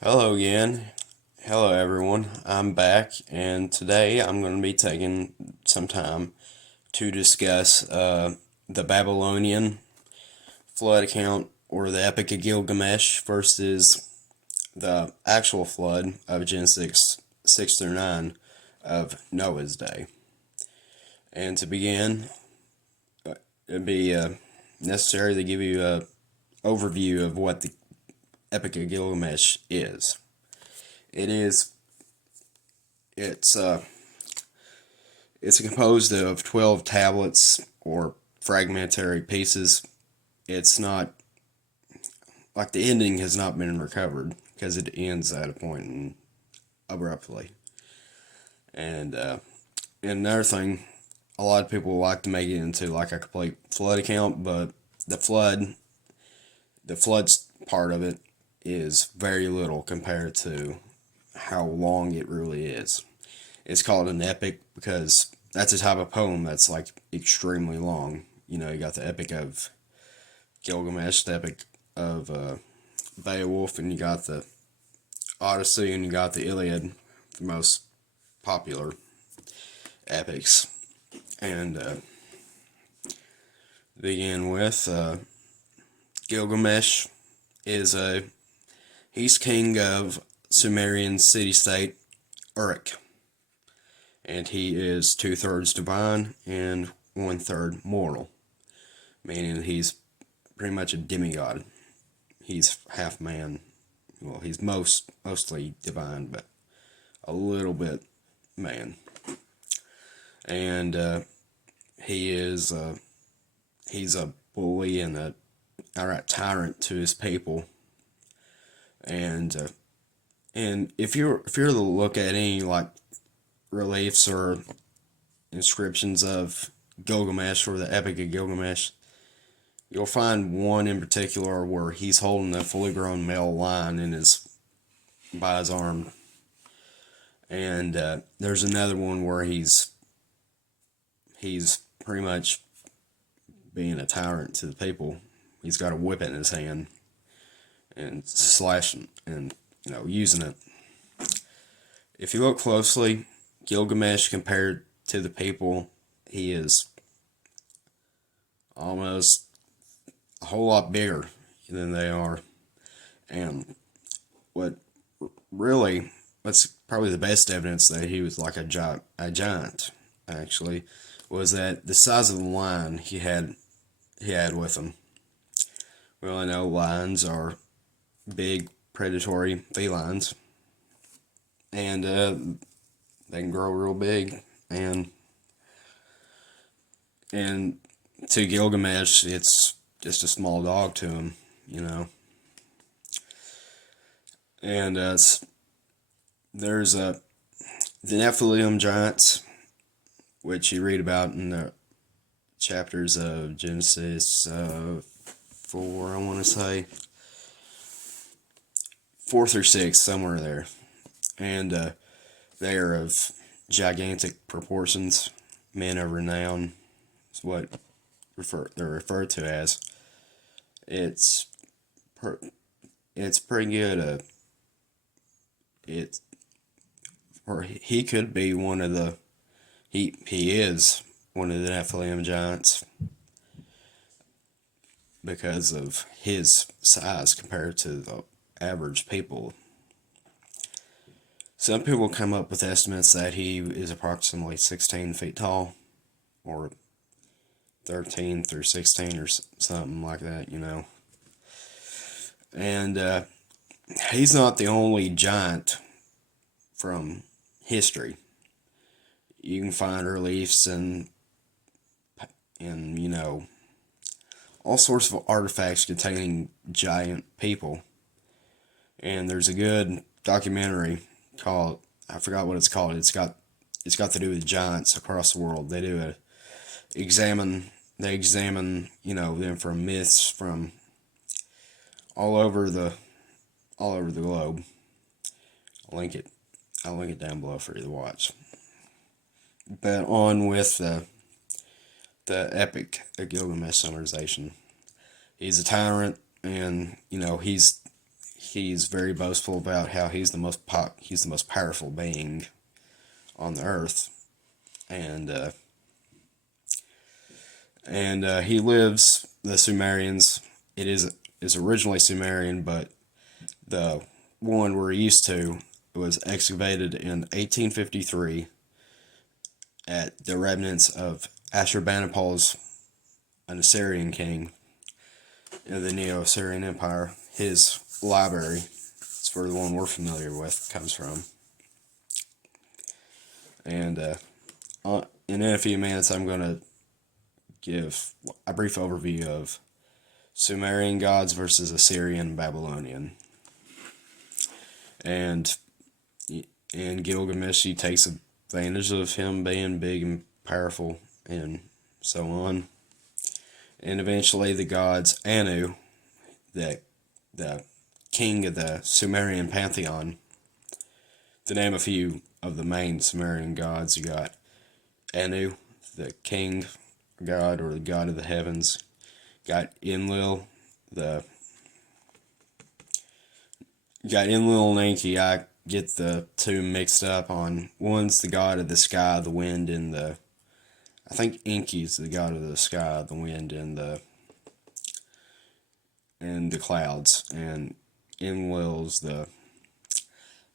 Hello again. Hello everyone. I'm back and today I'm going to be taking some time to discuss the Babylonian flood account or the Epic of Gilgamesh versus the actual flood of Genesis 6 through 9 of Noah's day. And to begin, it'd be necessary to give you an overview of what the Epic of Gilgamesh is. It's composed of 12 tablets or fragmentary pieces. It's not like the ending has not been recovered because it ends at a point abruptly. And another thing, a lot of people like to make it into like a complete flood account, but the flood's part of it is very little compared to how long it really is. It's called an epic because that's a type of poem that's like extremely long. You know, you got the Epic of Gilgamesh, the Epic of Beowulf, and you got the Odyssey, and you got the Iliad, the most popular epics. And begin with Gilgamesh he's king of Sumerian city-state Uruk, and he is 2/3 divine and 1/3 mortal, meaning he's pretty much a demigod. He's half man. Well, he's mostly divine, but a little bit man. And he's a bully and a outright tyrant to his people. And if you're to look at any like reliefs or inscriptions of Gilgamesh or the Epic of Gilgamesh, you'll find one in particular where he's holding a fully grown male lion by his arm, and there's another one where he's pretty much being a tyrant to the people. He's got a whip in his hand and slashing and using it. If you look closely, Gilgamesh compared to the people, he is almost a whole lot bigger than they are. And what's probably the best evidence that he was like a giant actually, was that the size of the lion he had with him. We all know lions are big predatory felines, and they can grow real big, and to Gilgamesh it's just a small dog to him, and there's the Nephilim Giants, which you read about in the chapters of Genesis 4, I want to say 4 through 6, somewhere there. And they are of gigantic proportions. Men of renown is what they're referred to as. It's pretty good. He could be one of the he is one of the Nephilim Giants because of his size compared to the average people. Some people come up with estimates that he is approximately 16 feet tall, or 13 through 16 or something like that, And he's not the only giant from history. You can find reliefs and all sorts of artifacts containing giant people. And there's a good documentary called, I forgot what it's called. It's got to do with giants across the world. They examine them from myths from all over the globe. I'll link it down below for you to watch. But on with the Epic of Gilgamesh summarization. He's a tyrant, and he's very boastful about how he's the most powerful being on the earth, and he lives the Sumerians. It is originally Sumerian, but the one we're used to was excavated in 1853 at the remnants of Ashurbanipal's, an Assyrian king of the Neo-Assyrian Empire. His library, it's where the one we're familiar with comes from. And in a few minutes, I'm going to give a brief overview of Sumerian gods versus Assyrian and Babylonian. And in Gilgamesh, he takes advantage of him being big and powerful and so on. And eventually the gods, Anu, the king of the Sumerian pantheon, to name a few of the main Sumerian gods, you got Anu, the king god or the god of the heavens. Got Enlil and Enki. I get the two mixed up on. One's the god of the sky, the wind, and I think Enki's the god of the sky, the wind, and the clouds. And Enlil's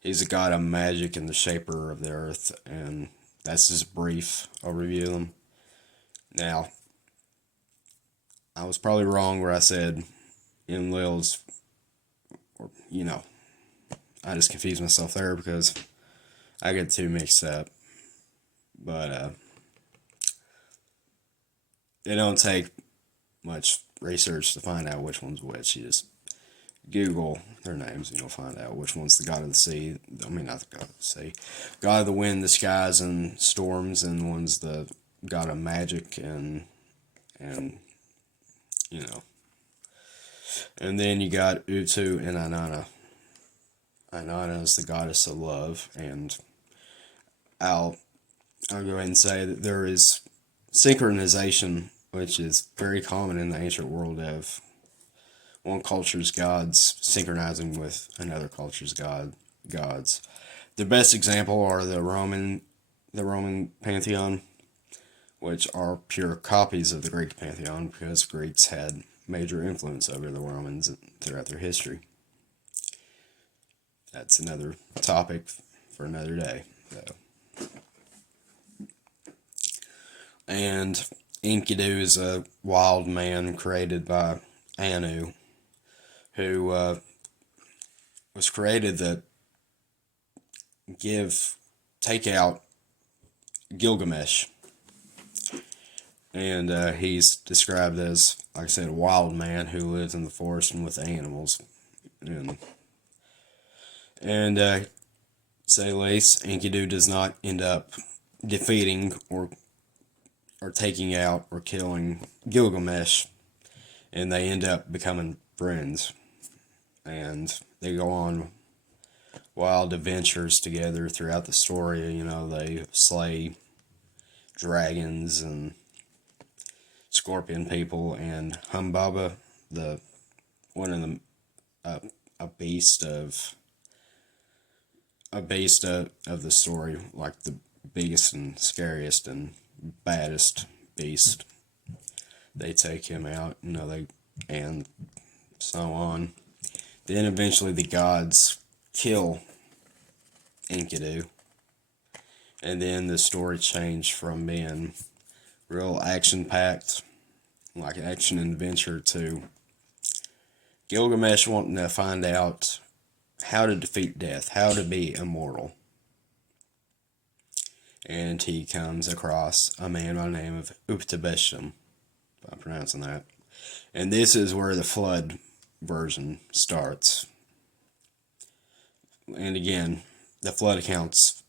he's a god of magic and the shaper of the earth, and that's just a brief overview of them. Now, I was probably wrong where I said Enlil's, I just confused myself there because I get two mixed up. But it don't take much research to find out which one's which. You just Google their names and you'll find out which one's the god of the sea. I mean, not the god of the sea. God of the wind, the skies, and storms, and one's the god of magic and And then you got Utu and Inanna. Inanna is the goddess of love, and I'll go ahead and say that there is synchronization, which is very common in the ancient world of one culture's gods synchronizing with another culture's gods. The best example are the Roman pantheon, which are pure copies of the Greek pantheon because Greeks had major influence over the Romans throughout their history. That's another topic for another day, though. And Enkidu is a wild man created by Anu, who was created to take out Gilgamesh. And he's described as, like I said, a wild man who lives in the forest and with animals. And say the least, Enkidu does not end up defeating or taking out or killing Gilgamesh, and they end up becoming friends. And they go on wild adventures together throughout the story. They slay dragons and scorpion people, and Humbaba, a beast of the story, like the biggest and scariest and baddest beast. They take him out, and so on. Then eventually the gods kill Enkidu, and then the story changed from being real action-packed, like action and adventure, to Gilgamesh wanting to find out how to defeat death, how to be immortal. And he comes across a man by the name of Ukthabishtim, if I'm pronouncing that. And this is where the flood version starts. And again, the flood account's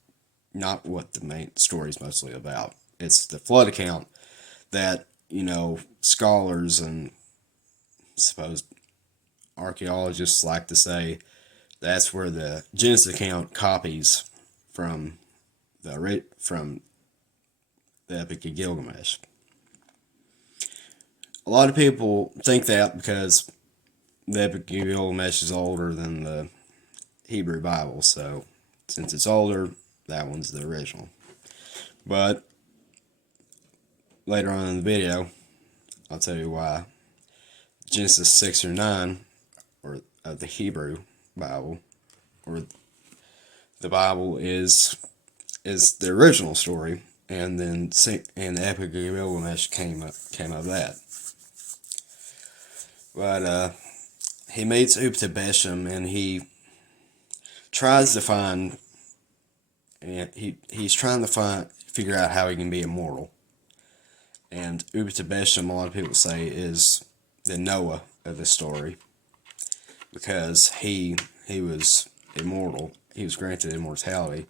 not what the main story is mostly about. It's the flood account that, scholars and supposed archaeologists like to say that's where the Genesis account copies from the Epic of Gilgamesh. A lot of people think that because the Epic of Gilgamesh is older than the Hebrew Bible, so since it's older, that one's the original. But later on in the video, I'll tell you why Genesis 6 or 9, or of the Hebrew Bible, or the Bible is the original story, and then the Epic of Gilgamesh came of that. But he meets Uptabesham, and he tries to find, and he's trying to figure out how he can be immortal. And Uptabesham, a lot of people say, is the Noah of the story, because he was immortal. He was granted immortality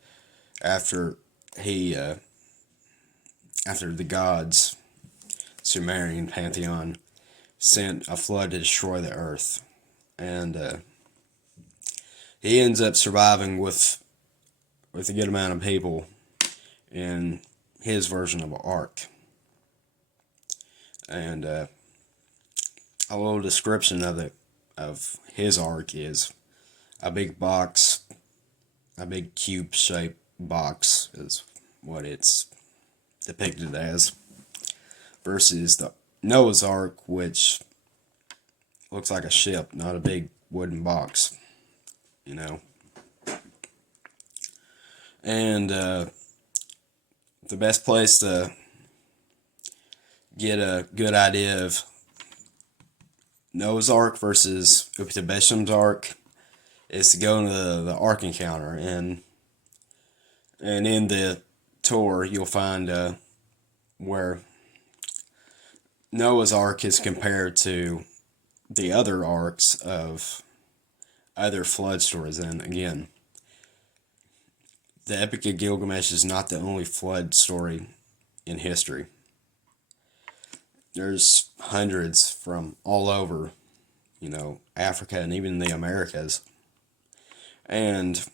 after the gods, Sumerian pantheon, sent a flood to destroy the earth, and he ends up surviving with a good amount of people in his version of an ark. And a little description of his ark is a big box, a big cube-shaped box is what it's depicted as, versus the Noah's Ark, which looks like a ship, not a big wooden box, you know. And the best place to get a good idea of Noah's Ark versus Uptabesham's Ark is to go into the Ark Encounter, and in the tour you'll find where Noah's Ark is compared to the other arks of other flood stories. And again, the Epic of Gilgamesh is not the only flood story in history. There's hundreds from all over, Africa and even the Americas. And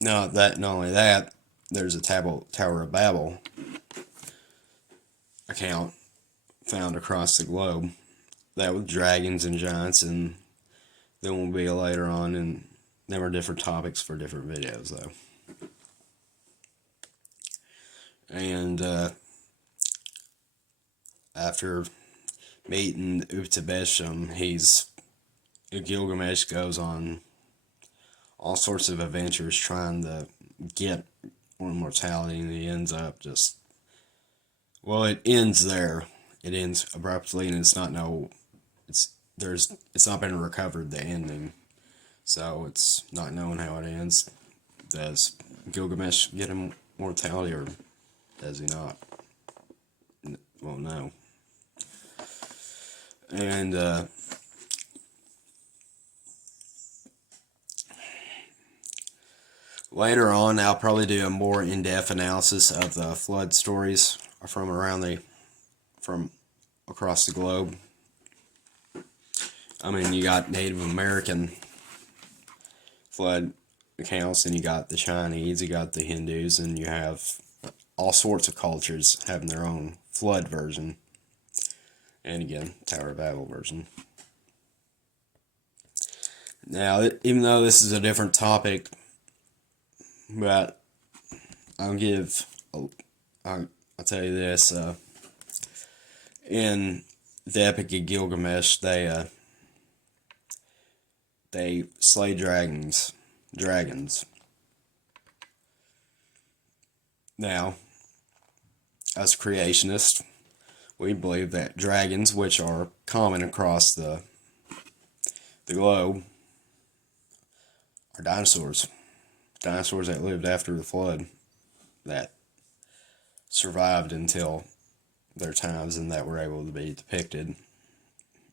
not only that, there's a Tower of Babel account found across the globe, that with dragons and giants, and then will be later on, and there were different topics for different videos though. And after meeting Uptabesham, Gilgamesh goes on all sorts of adventures trying to get immortality, and he ends up it ends there. It ends abruptly, and it's not been recovered, the ending, so it's not known how it ends. Does Gilgamesh get immortality, or does he not? Well, no. And later on, I'll probably do a more in-depth analysis of the flood stories from across the globe. I mean, you got Native American flood accounts, and you got the Chinese, you got the Hindus, and you have all sorts of cultures having their own flood version. And again, Tower of Babel version. Now, even though this is a different topic, but I'll tell you this, in the Epic of Gilgamesh, they slay dragons. Now, as creationists, we believe that dragons, which are common across the globe, are dinosaurs. Dinosaurs that lived after the flood, that survived until their times, and that were able to be depicted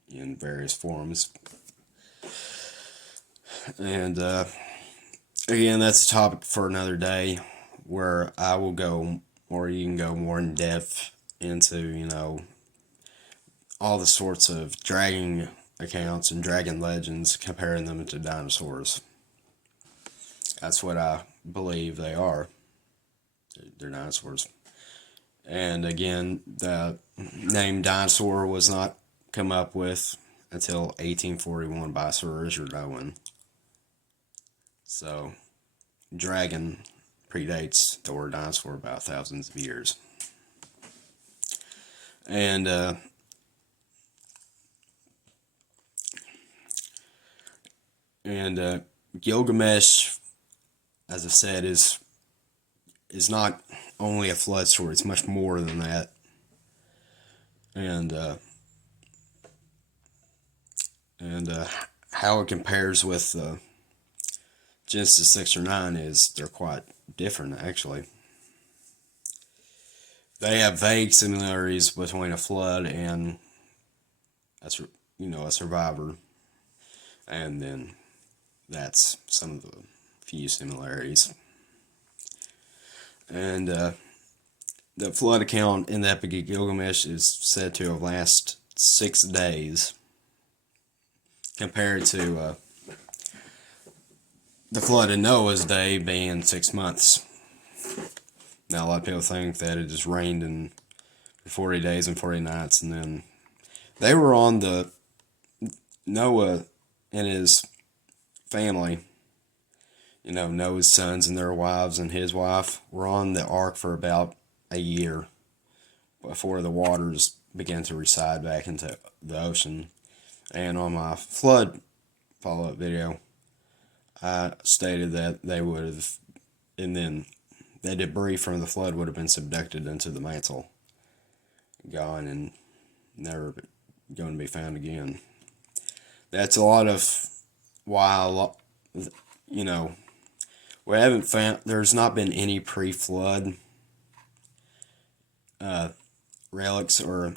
in various forms. And again, that's a topic for another day, where I will go, or you can go more in depth into, all the sorts of dragon accounts and dragon legends, comparing them to dinosaurs. That's what I believe they are. They're dinosaurs. And again, the name dinosaur was not come up with until 1841 by Sir Richard Owen. So, dragon predates the word dinosaur about thousands of years. And Gilgamesh, as I said, is not only a flood story. It's much more than that. And how it compares with Genesis 6 or 9 is they're quite different, actually. They have vague similarities between a flood and a survivor, and then that's some of the few similarities. And the flood account in the Epic of Gilgamesh is said to have lasted 6 days, compared to the flood in Noah's day being 6 months. Now, a lot of people think that it just rained for 40 days and 40 nights, and then they were on Noah and his family, Noah's sons and their wives and his wife, were on the ark for about a year before the waters began to recede back into the ocean. And on my flood follow-up video, I stated that they would have, and then the debris from the flood would have been subducted into the mantle, gone and never going to be found again. That's a lot of why, we haven't found, there's not been any pre-flood relics or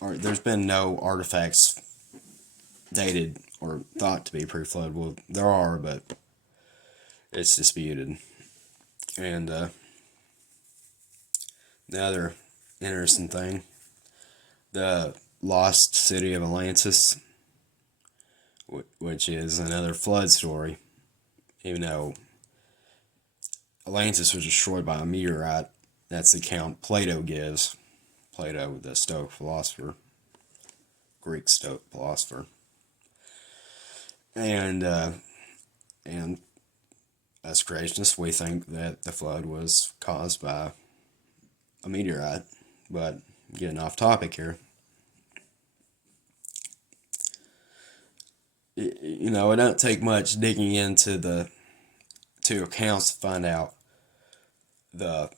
there's been no artifacts dated or thought to be pre-flood. Well, there are, but it's disputed. And the other interesting thing, the lost city of Atlantis, which is another flood story, even though Atlantis was destroyed by a meteorite. That's the account Plato gives. Plato, the Stoic philosopher, Greek Stoic philosopher. And as creationists, we think that the flood was caused by a meteorite. But getting off topic here, it don't take much digging into the two accounts to find out the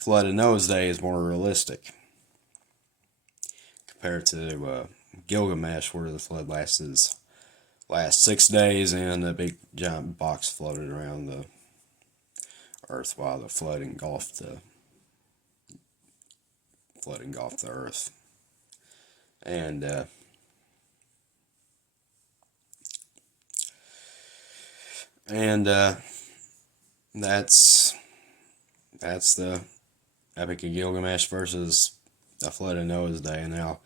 flood in Noah's day is more realistic compared to Gilgamesh, where the flood lasts 6 days and a big giant box floated around the earth while the flood engulfed the earth. And that's the Epic of Gilgamesh versus the flood in Noah's day. Now,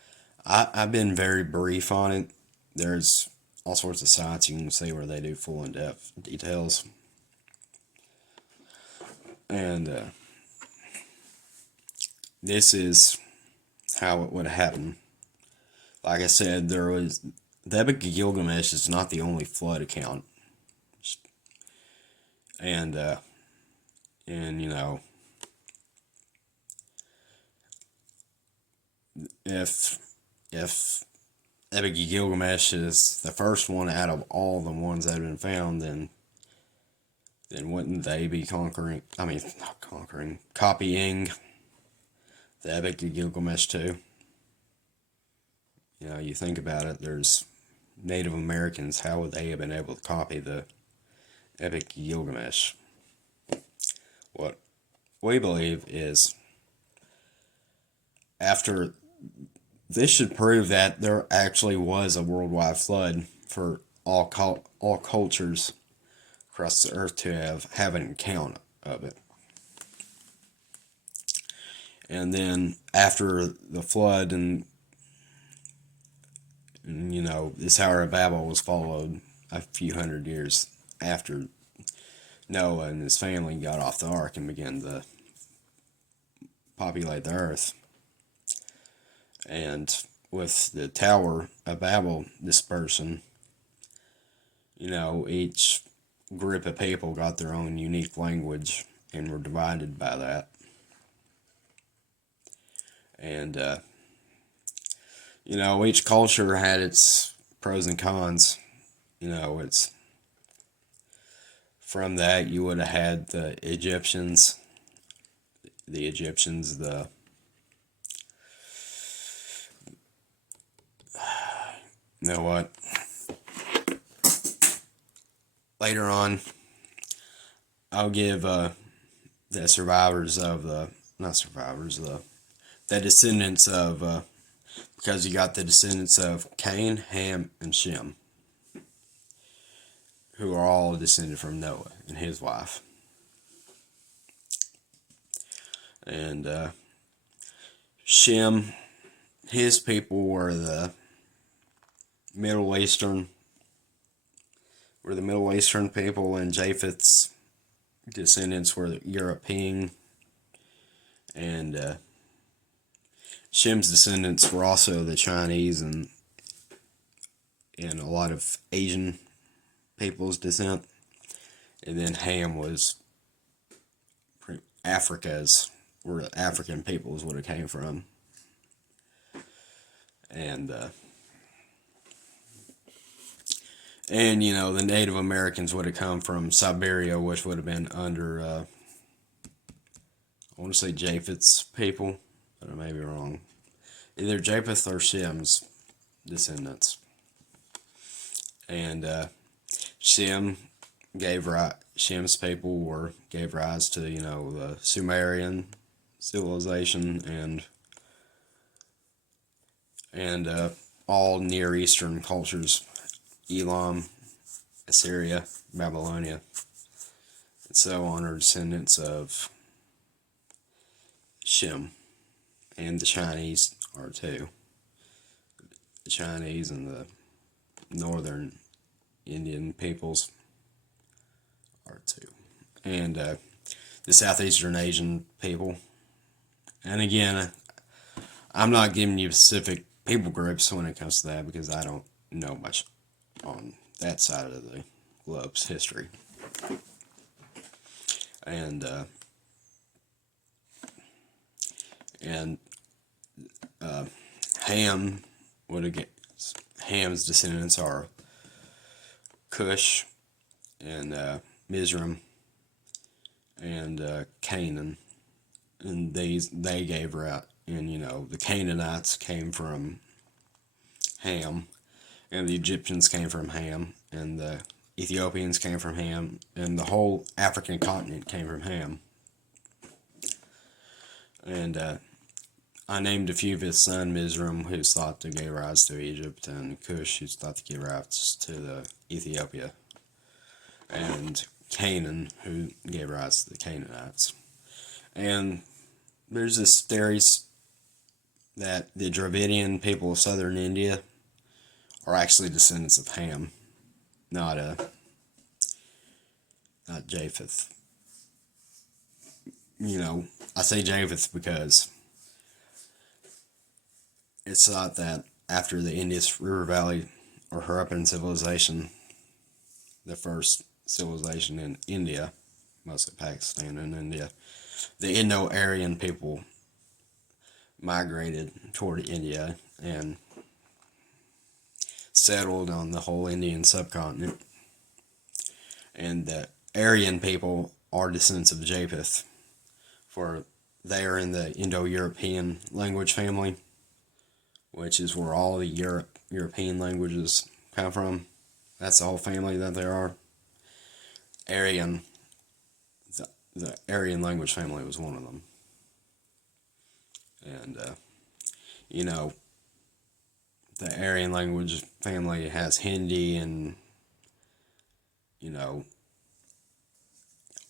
I've been very brief on it. There's all sorts of sites you can see where they do full in-depth details. And this is how it would have happened. Like I said, the Epic of Gilgamesh is not the only flood account. And if Epic of Gilgamesh is the first one out of all the ones that have been found, then wouldn't they be copying the Epic of Gilgamesh too? You think about it, there's Native Americans, how would they have been able to copy the Epic of Gilgamesh? What we believe is, after this should prove that there actually was a worldwide flood for all cultures across the earth to have an account of it. And then after the flood and this Tower of Babel was followed a few hundred years after Noah and his family got off the ark and began to populate the earth. And with the Tower of Babel dispersion, each group of people got their own unique language and were divided by that. And, each culture had its pros and cons. It's from that you would have had the Egyptians, you know what? Later on, I'll give the survivors of the, not survivors, the descendants of, because you got the descendants of Cain, Ham, and Shem, who are all descended from Noah and his wife. And Shem, his people were the Middle Eastern people, and Japheth's descendants were the European, and Shem's descendants were also the Chinese and a lot of Asian people's descent. And then Ham was Africa's, where the African peoples would have came from. And the Native Americans would have come from Siberia, which would have been under, I want to say Japheth's people, but I may be wrong. Either Japheth or Shem's descendants. And Shem's people gave rise to, the Sumerian civilization and all Near Eastern cultures. Elam, Assyria, Babylonia, and so on are descendants of Shem, and the Chinese are too. The Chinese and the northern Indian peoples are too, and the Southeastern Asian people. And again, I'm not giving you specific people groups when it comes to that because I don't know much on that side of the globe's history. And Ham's descendants are Cush and Mizraim and Canaan, and they gave rise, and the Canaanites came from Ham, and the Egyptians came from Ham, and the Ethiopians came from Ham, and the whole African continent came from Ham. And I named a few of his sons: Mizraim, who's thought to give rise to Egypt, and Cush, who's thought to give rise to the Ethiopia, and Canaan, who gave rise to the Canaanites. And there's this theory that the Dravidian people of southern India are actually descendants of Ham, not Japheth. I say Japheth because it's thought that after the Indus River Valley or Harappan civilization, the first civilization in India, mostly Pakistan and India, the Indo-Aryan people migrated toward India and settled on the whole Indian subcontinent. And the Aryan people are descendants of Japheth, for they are in the Indo-European language family, which is where all the European languages come from. That's the whole family that they are. Aryan, the Aryan language family was one of them. And, the Aryan language family has Hindi and,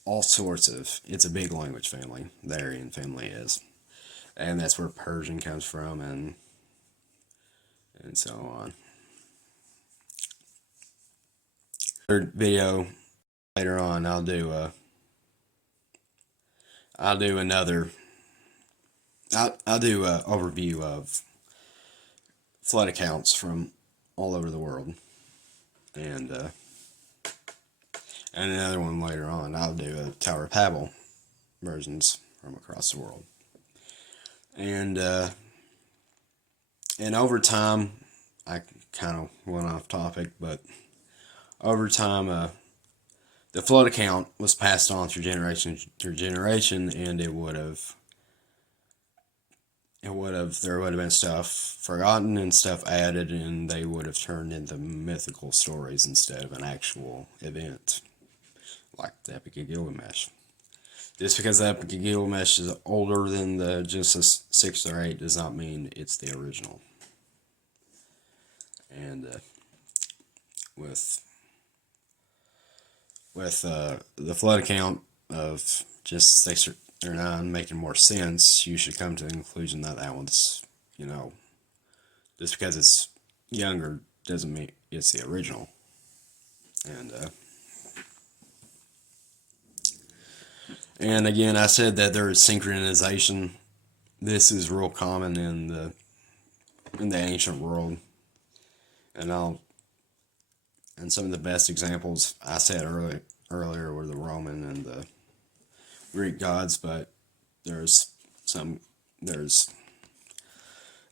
all sorts of, it's a big language family, the Aryan family is. And that's where Persian comes from and so on. Third video later on, I'll do another, I'll do an overview of flood accounts from all over the world, and another one later on. I'll do a Tower of Babel versions from across the world, and over time, I kind of went off topic, but over time, the flood account was passed on through generation, and there would have been stuff forgotten and stuff added, and they would have turned into mythical stories instead of an actual event, like the Epic of Gilgamesh. Just because the Epic of Gilgamesh is older than the Genesis 6 or 8 does not mean it's the original. And with the flood account of just 6 or 9 making more sense, you should come to the conclusion that that one's, just because it's younger doesn't mean it's the original. And again, I said that there is synchronization. This is real common in the ancient world, and some of the best examples I said earlier were the Roman and the Greek gods, but there's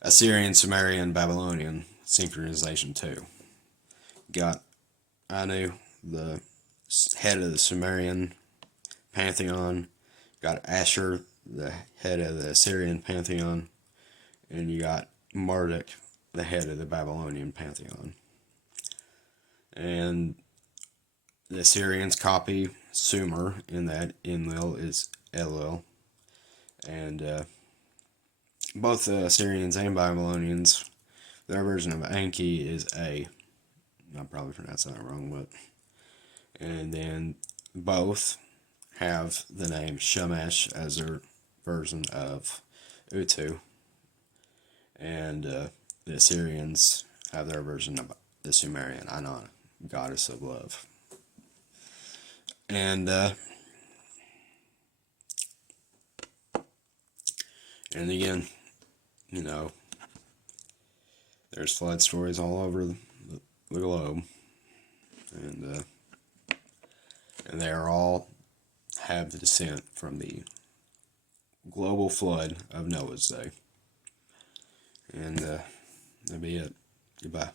Assyrian, Sumerian, Babylonian synchronization too. Got Anu, the head of the Sumerian pantheon, got Ashur, the head of the Assyrian pantheon, and you got Marduk, the head of the Babylonian pantheon. And the Assyrians copy Sumer in that Enlil is Elul, and both the Assyrians and Babylonians, their version of Anki is A. I probably pronounced that wrong, but and then both have the name Shamash as their version of Utu, and the Assyrians have their version of the Sumerian Anan, goddess of love. And again, there's flood stories all over the globe, and they are all have the descent from the global flood of Noah's day. And that'd be it. Goodbye.